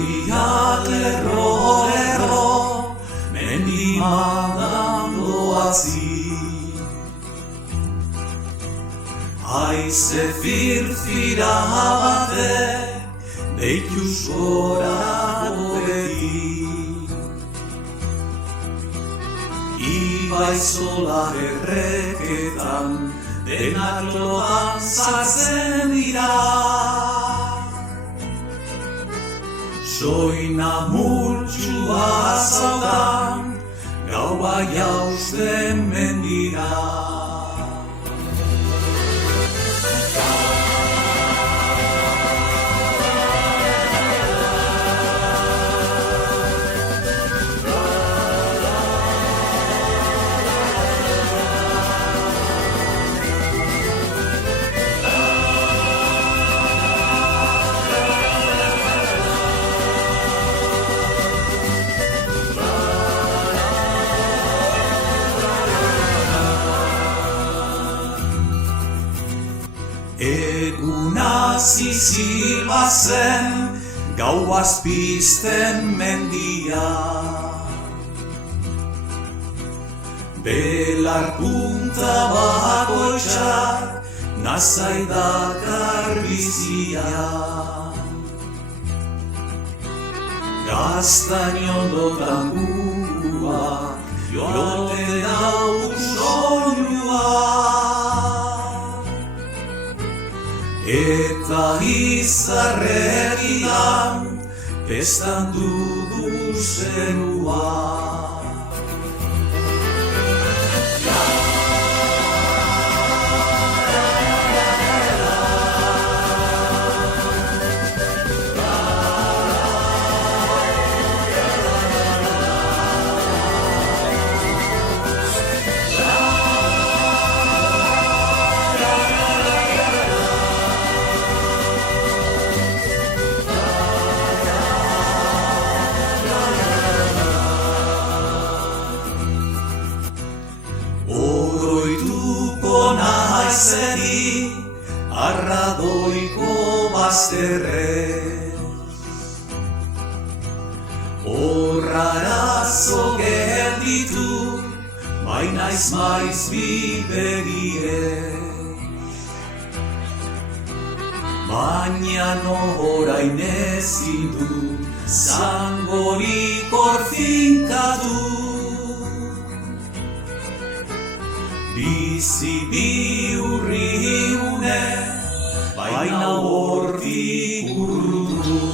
Erdiak lerro, mendimadan doazi. Haize firfira batek, deituz gorako beti. Ibai zola erreketan, denak lotan sartzen dira. Soina multxua zaudan, gaua jauzten mendira. Eguna zizilba zen, gauaz pizten mendia. Belar punta bakoitzak, nazai dakar bizia. Gaztainodotan gua, jote dau soinua. Eta izarregian, pestan dugu zerua. Oroituko naizeri, arradoiko bazterrez. Horrarazo gelditu, bainaiz maiz bibegiez. Baina orain ezin du, zangorik orfinkatu. Bizi bihurri une, baina hortik urrutu.